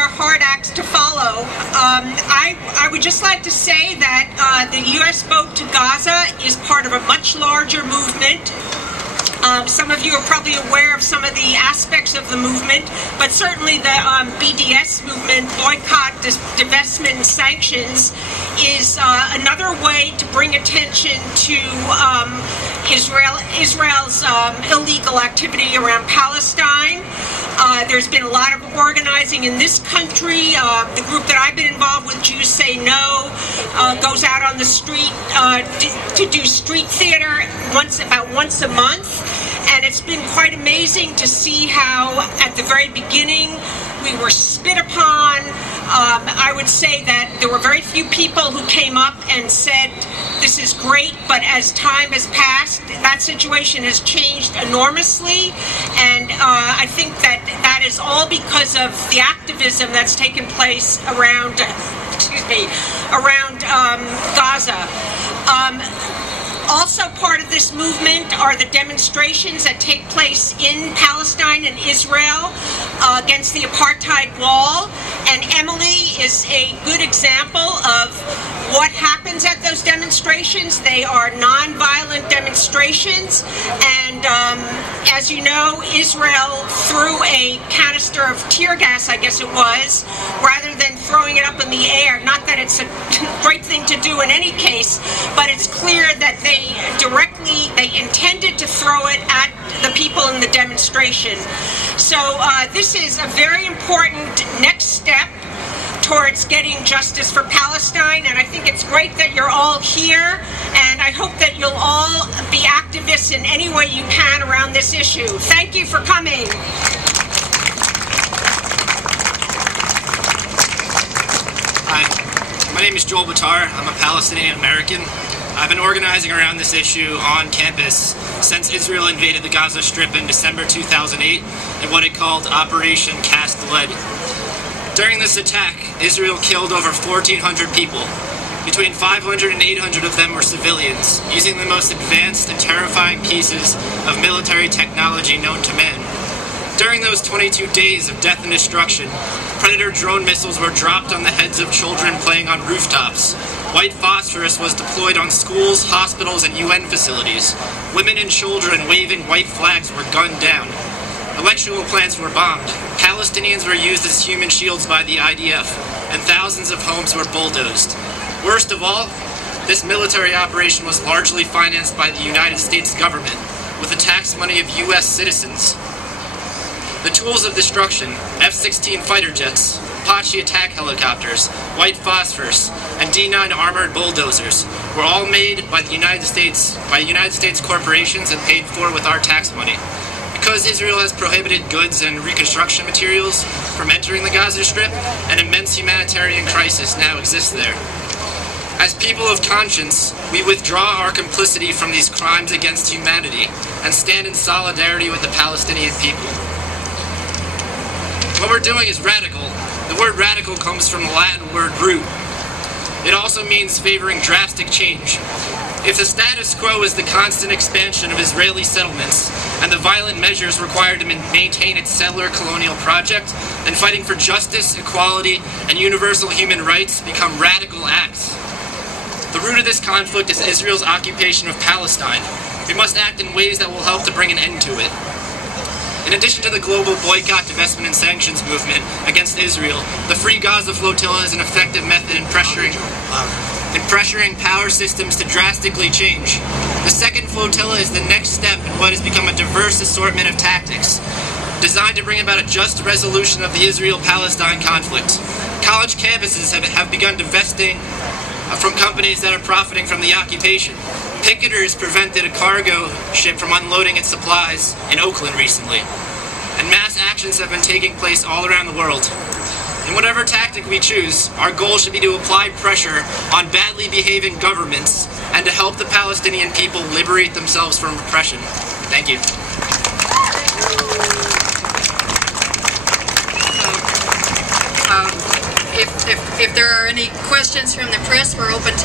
are hard acts to follow. I would just like to say that the U.S. boat to Gaza is part of a much larger movement. Some of you are probably aware of some of the aspects of the movement, but certainly the BDS movement, boycott, divestment, and sanctions, is another way to bring attention to Israel's illegal activity around Palestine. There's been a lot of organizing in this country. The group that I've been involved with, Jews Say No, goes out on the street to do street theater about once a month. And it's been quite amazing to see how, at the very beginning, we were spit upon. I would say that there were very few people who came up and said, this is great, but as time has passed, that situation has changed enormously. And I think that that is all because of the activism that's taken place around, Gaza. Also part of this movement are the demonstrations that take place in Palestine and Israel against the apartheid wall. And Emily is a good example of what happens at those demonstrations. They are nonviolent demonstrations. And as you know, Israel threw a canister of tear gas, I guess it was, rather than throwing it up in the air. Not that it's a great thing to do in any case, but it's clear that they intended to throw it at the people in the demonstration. So this is a very important next step towards getting justice for Palestine, and I think it's great that you're all here, and I hope that you'll all be activists in any way you can around this issue. Thank you for coming. Hi, my name is Joel Batar. I'm a Palestinian American. I've been organizing around this issue on campus since Israel invaded the Gaza Strip in December 2008 in what it called Operation Cast Lead. During this attack, Israel killed over 1,400 people. Between 500 and 800 of them were civilians, using the most advanced and terrifying pieces of military technology known to man. During those 22 days of death and destruction, Predator drone missiles were dropped on the heads of children playing on rooftops. White phosphorus was deployed on schools, hospitals, and UN facilities. Women and children waving white flags were gunned down. Electrical plants were bombed. Palestinians were used as human shields by the IDF, and thousands of homes were bulldozed. Worst of all, this military operation was largely financed by the United States government, with the tax money of U.S. citizens. The tools of destruction, F-16 fighter jets, Apache attack helicopters, white phosphorus, and D-9 armored bulldozers were all made by the United States corporations and paid for with our tax money. Because Israel has prohibited goods and reconstruction materials from entering the Gaza Strip, an immense humanitarian crisis now exists there. As people of conscience, we withdraw our complicity from these crimes against humanity and stand in solidarity with the Palestinian people. What we're doing is radical. The word radical comes from the Latin word root. It also means favoring drastic change. If the status quo is the constant expansion of Israeli settlements and the violent measures required to maintain its settler colonial project, then fighting for justice, equality, and universal human rights become radical acts. The root of this conflict is Israel's occupation of Palestine. We must act in ways that will help to bring an end to it. In addition to the global boycott, divestment, and sanctions movement against Israel, the Free Gaza Flotilla is an effective method in pressuring power systems to drastically change. The second flotilla is the next step in what has become a diverse assortment of tactics designed to bring about a just resolution of the Israel-Palestine conflict. College campuses have begun divesting from companies that are profiting from the occupation. Picketers prevented a cargo ship from unloading its supplies in Oakland recently. And mass actions have been taking place all around the world. In whatever tactic we choose, our goal should be to apply pressure on badly behaving governments and to help the Palestinian people liberate themselves from oppression. Thank you. If there are any questions from the press, we're open to